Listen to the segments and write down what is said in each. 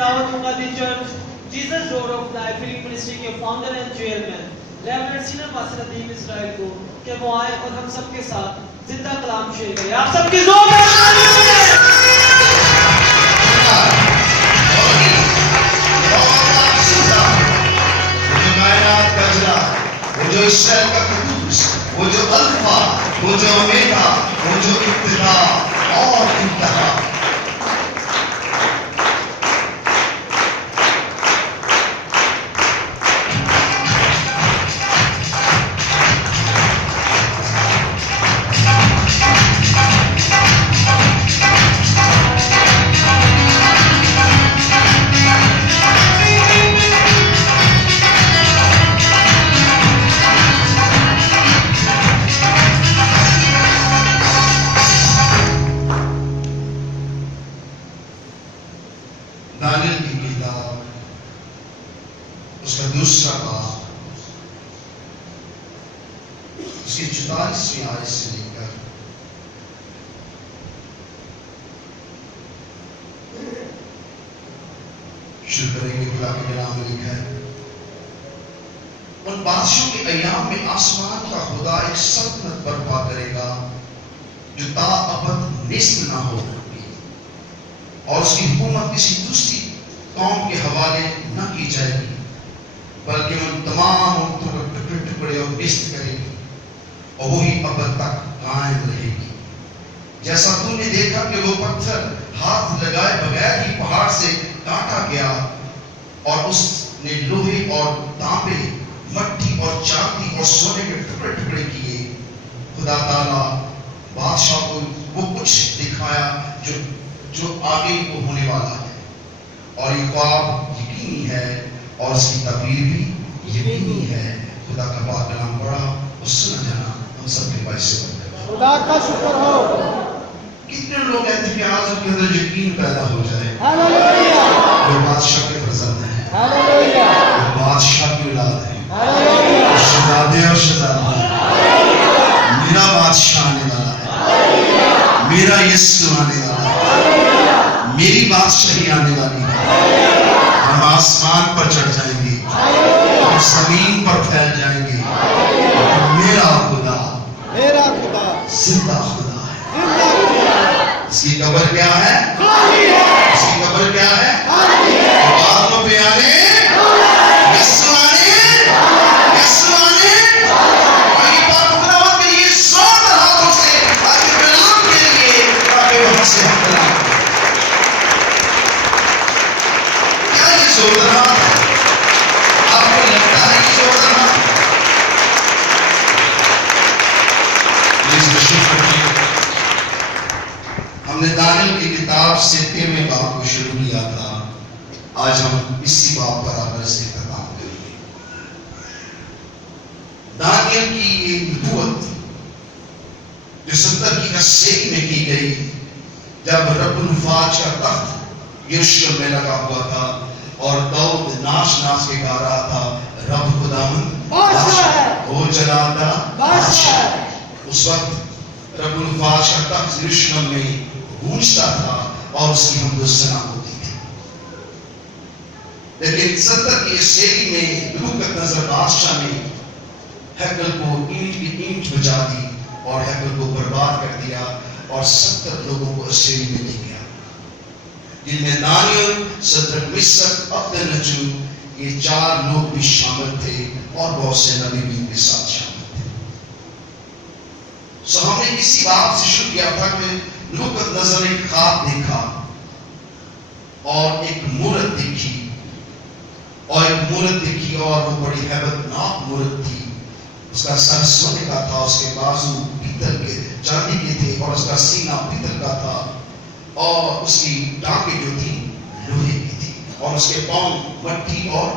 دعوت مقدی church Jesus road of life feeling ministry کے founder and chairman reverend senior pastor Nadeem Israel کو کہ وہ آئے اور ہم سب کے ساتھ زندہ کلام شیئر کریں. آپ سب کی زور میں وہ جو اسرائیل کا قدوس، وہ جو الفا، وہ جو اومیگا، وہ جو ابتدا اور انتہا. دانیل کی کتاب اس کا دوسرا باب اس کی 44ویں آیت سے لے کر شروع کریں گے. خدا کے کلام میں لکھا ہے ان بادشاہوں کے ایام میں آسمان کا خدا ایک سلطنت برپا کرے گا جو تا ابد نصف نہ ہو، اور اس کی حکومت کسی دوسری قوم کے حوالے نہ کی جائے گی، بلکہ ان تمام امتوں کو ٹکڑے ٹکڑے اور نشت کرے گی اور وہی ابد تک قائم رہے گی. جیسا تم نے دیکھا کہ وہ پتھر ہاتھ لگائے بغیر ہی پہاڑ سے کاٹا گیا اور اس نے لوہے اور تانبے، مٹی اور چاندی اور سونے کے ٹکڑے ٹکڑے کیے. خدا تعالیٰ بادشاہ کو وہ کچھ دکھایا جو آگے کو ہونے والا ہے، اور یہ خواب یقینی ہے اور اس کی تعبیر بھی یقینی ہے. خدا کا پاک کلام پڑھا اور سنا جانا ہم سب کے باعث سے بنتا ہے. خدا کا شکر ہو. کتنے لوگ کہتے ہیں کہ آج ان کے اندر یقین پیدا ہو جائے ہاللویا، وہ بادشاہ کے فرزند ہیں، ہاللویا، وہ بادشاہ کی اولاد ہیں، ہاللویا، شہزادے اور شہزادہ ہیں. میرا بادشاہ آنے والا ہے، میرا یسوع آنے والا ہے، میری بادشاہی آنے والی ہے. ہم آسمان پر چڑھ جائیں گے، ہم زمین پر پھیل جائیں گے. میرا خدا زندہ خدا ہے. اس کی قبر کیا ہے؟ اس کی قبر کیا ہے؟ بادلوں پہ آنے، یسوع آنے، یسوع آنے. اور یہ بات خداوند کے لیے زوردار ہاتھوں سے آج کلام کے لیے تاکہ وہاں سے ہم کلام کیا یہ زوردار ہاتھ ہے؟ آپ کو لگتا ہے کہ زوردار ہاتھ ہے؟ پلیز تشریف رکھیے. ہم نے دانیل کی کتاب سے 13ویں باب کو شروع کیا تھا. آج ہم اسی باب پر آ کر سے اختتام کریں گے. دانیل کی یہ نبوت جو 70 کی عیسوی میں کی گئی، جب رب الفاج کا تخت یروشلم میں لگا ہوا تھا اور داؤد ناچ ناچ کے گا رہا تھا، رب خداوند بادشاہ ہے، وہ جلالدہ بادشاہ ہے. اس وقت رب الفاج کا تخت یروشلم میں گونجتا تھا اور اس کی حمد و ثنا ہوتی تھی. لیکن 70 کی عیسوی میں نبوکت نظر بادشاہ نے ہیکل کو اینٹ کی اینٹ بجا دی اور ہیکل کو برباد کر دیا اور 70 لوگوں کو عیسوی میں لے گیا، جن میں دانیل، صدرک، میشک، عبدالنجو، یہ 4 لوگ بھی شامل تھے اور بہت سے نبی بھی ان کے ساتھ شامل تھے. سو ہم نے اسی بات سے شروع کیا تھا کہ نبوکت نظر ایک خواب دیکھا اور ایک مورت دیکھی اور وہ بڑی ہیبت ناک مورت تھی. اس کا سر سونے کا تھا، اس کے بازو پیتل کے چاندی کے تھے اور اس کا سینہ پیتل کا تھا اور اس کی ٹانگیں جو تھی لوہے کی تھی اور اس کے پاؤں مٹی اور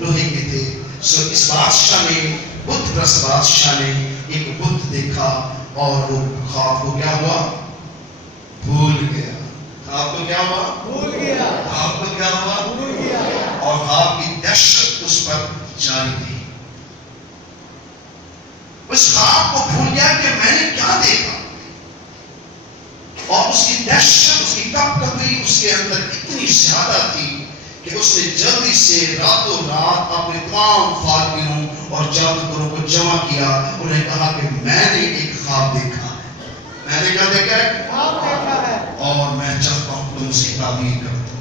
لوہے کے تھے. سو اس بادشاہ نے، بت پرست بادشاہ نے ایک بت دیکھا اور وہ خواب کو کیا ہوا؟ بھول گیا. خواب کو کیا ہوا؟ بھول گیا. خواب کو کیا ہوا؟ بھول گیا. اور خواب کی دہشت اس پر جاری تھی. اس خواب کو بھول گیا کہ میں نے کیا دیکھا، اور اس کی دہشت، اس کی کپکپی اس کے اندر اتنی زیادہ تھی اس نے جلدی سے راتوں رات اپنے تمام فالگروں اور جادوگروں کو جمع کیا. انہیں کہا کہ میں نے ایک خواب دیکھا ہے. میں نے کیا دیکھا ہے؟ خواب دیکھا ہے. اور میں چاہتا ہوں تم اس کی تعبیر کر دو.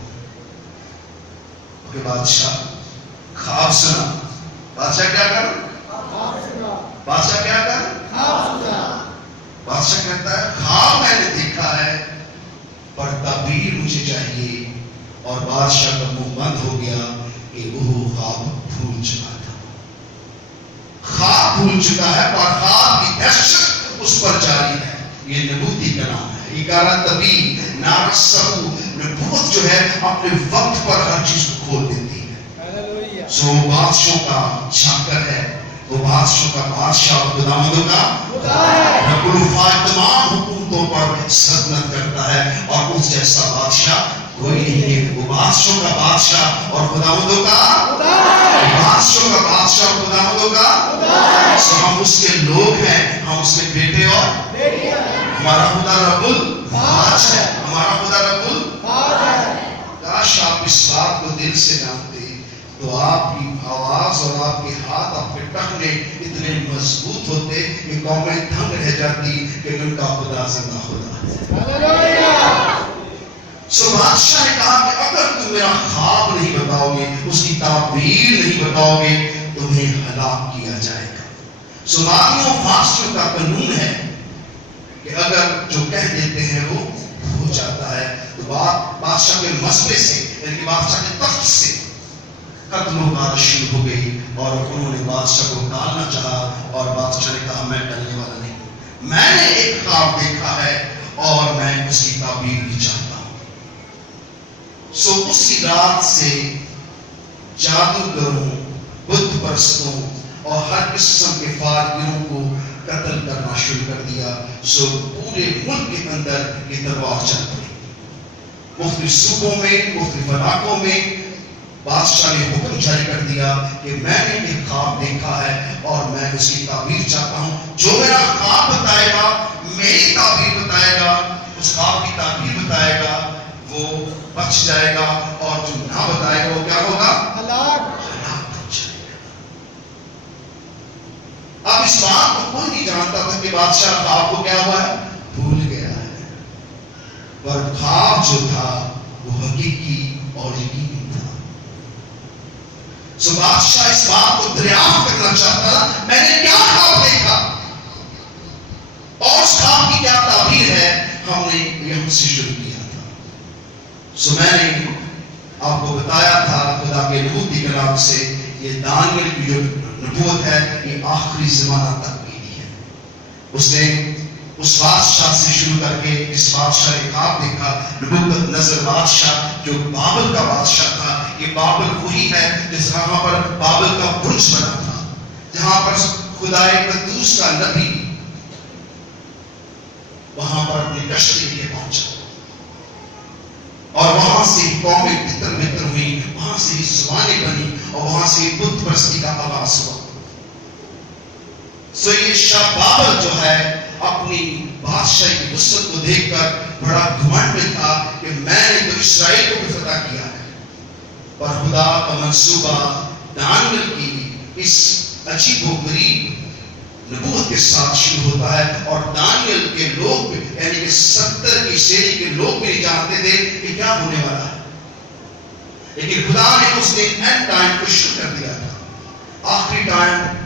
کہ بادشاہ خواب سنا. بادشاہ کیا کر؟ خواب سنا. بادشاہ کیا کر؟ خواب سنا. بادشاہ کہتا ہے خواب میں نے دیکھا ہے پر تعبیر مجھے چاہیے. اور بادشاہ کا منہ بند ہو گیا کہ وہ خواب بھول چکا تھا. خواب بھول چکا ہے پر خواب کی دہشت اس پر جاری ہے. یہ نبوتی کا نام ہے. اکارا تبی نارسو. نبوت جو ہے اپنے وقت پر ہر چیز کو کھول دیتی ہے. ہاللویا. سو بادشاہوں کا چھاکر ہے. وہ بادشاہوں کا بادشاہ اور خداوندوں کا خدا ہے. رب الفائق تمام حکومتوں پر سلطنت کرتا ہے اور اس جیسا بادشاہ کوئی نہیں ہے. وہ بادشاہوں کا بادشاہ اور خداوندوں کا خدا ہے. بادشاہوں کا بادشاہ اور خداوندوں کا خدا ہے. سو ہم اس کے لوگ ہیں. ہم اس کے بیٹے اور بیٹیاں ہیں. ہمارا خدا رب الفاظ ہے. ہمارا خدا رب فاض ہے. کاش آپ اس بات کو دل سے جانتے تو آپ کی آواز اور آپ کے ہاتھ آپ کے ٹخنے اتنے مضبوط ہوتے کہ قومیں دھنگ رہ جاتی کہ ان کا خدا زندہ خدا ہے. ہاللویا. سو بادشاہ نے کہا کہ اگر تم میرا خواب نہیں بتاؤ گے, اس کی تعبیر نہیں بتاؤ گے, تمہیں ہلاک کیا جائے گا. سو ماضیوں فاسٹوں کا قانون ہے کہ اگر جو کہہ دیتے ہیں وہ ہو جاتا ہے. تو بادشاہ کے مسئلے سے یعنی بادشاہ کے تخت سے قتل و غارت شروع ہو گئی اور انہوں نے بادشاہ کو ڈالنا چاہا اور بادشاہ نے کہا میں ڈالنے والا نہیں ہوں. میں نے ایک خواب دیکھا ہے اور میں اس کی تعبیر بھی چاہتا ہوں. سو اسی رات سے جادوگروں, بت پرستوں اور ہر قسم کے فالگروں کو قتل کرنا شروع کر دیا. سو پورے ملک کے اندر یہ تلوار چل پڑی. مختلف صوبوں میں, مختلف علاقوں میں بادشاہ نے حکم جاری کر دیا کہ میں نے ایک خواب دیکھا ہے اور میں اس کی تعبیر چاہتا ہوں. جو میرا خواب بتائے گا, میری تعبیر بتائے گا, اس خواب کی تعبیر بتائے گا, وہ بچ جائے گا, اور جو نہ بتائے گا وہ کیا ہوگا؟ ہلاک. ہلاک ہو جائے گا. اب اس بات کو کوئی نہیں جانتا تھا کہ بادشاہ خواب کو کیا ہوا ہے, بھول گیا ہے. پر خواب جو تھا وہ حقیقی اور یقینی تھا. سو بادشاہ اس بات کو دریافت کرنا چاہتا تھا میں نے کیا خواب دیکھا اور اس خواب کی کیا تعبیر ہے. ہم نے یہاں سے شروع کیا تھا. سو میں نے آپ کو بتایا تھا خدا کے نبوتی کلام سے یہ دانیل کی جو نبوت ہے یہ آخری زمانہ تک میری ہے. اس نے اس بادشاہ سے شروع کر کے اس بادشاہ نے خواب دیکھا. نبوت نظر بادشاہ جو بابل کا بادشاہ تھا. یہ بابل وہی ہے جس جہاں پر بابل کا برج بنا تھا, جہاں پر خدائے قدوس کا نبی وہاں پر اپنی کشتی لیے پہنچا اور وہاں سے قومیں تتر بتر ہوئی, وہاں سے زبانیں بنی اور وہاں سے بت پرستی کا آغاز ہوا. سو یہ شاہ بابل جو ہے اپنی بادشاہی کی وسعت کو دیکھ کر بڑا گھمنڈ میں تھا کہ میں نے تو اسرائیل کو بھی فتح کیا ہے. پر خدا کا منصوبہ دانیل کی اس عجیب و غریب نبوت کے ساتھ شروع ہوتا ہے اور دانیل کے لوگ یعنی کہ 70 کی شیری کے لوگ بھی نہیں جانتے تھے کہ کیا ہونے والا ہے. لیکن خدا نے اس دن اینڈ ٹائم کو شروع کر دیا تھا. آخری ٹائم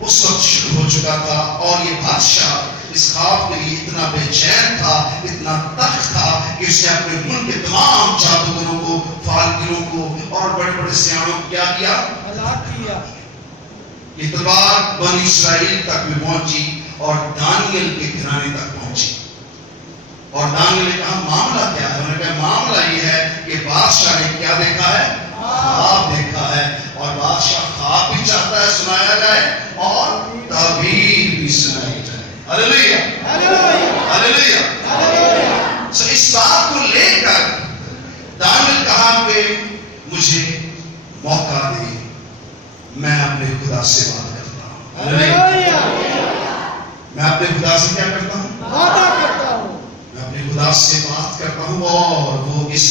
اس وقت شروع ہو چکا تھا اور یہ بادشاہ اس خواب کے لیے اتنا بے چین تھا, اتنا تلخ تھا کہ اس نے اپنے ملک کے تمام جادوگروں کو, فالگروں کو اور بڑے بڑے سیاحوں کو کیا کیا, ہلاک کیا. یہ تلوار بنی اسرائیل تک بھی پہنچی اور دانیل کے گھرانے تک پہنچی. اور دانیل نے کہا معاملہ کیا ہے؟ انہوں نے کہا معاملہ یہ ہے کہ بادشاہ نے کیا دیکھا ہے, خواب دیکھا ہے. اور بادشاہ خواب بھی چاہتا ہے سنایا جائے اور تعبیر بھی سنائی جائے. ہاللیلویا ہاللیلویا ہاللیلویا. سو اس بات کو لے کر دانیل کہا کہ مجھے موقع دے, میں اپنے خدا سے بات کرتا ہوں. ہاللیلویا. میں اپنے خدا سے کیا کرتا ہوں, وعدہ کرتا ہوں. میں اپنے خدا سے بات کرتا ہوں اور وہ اس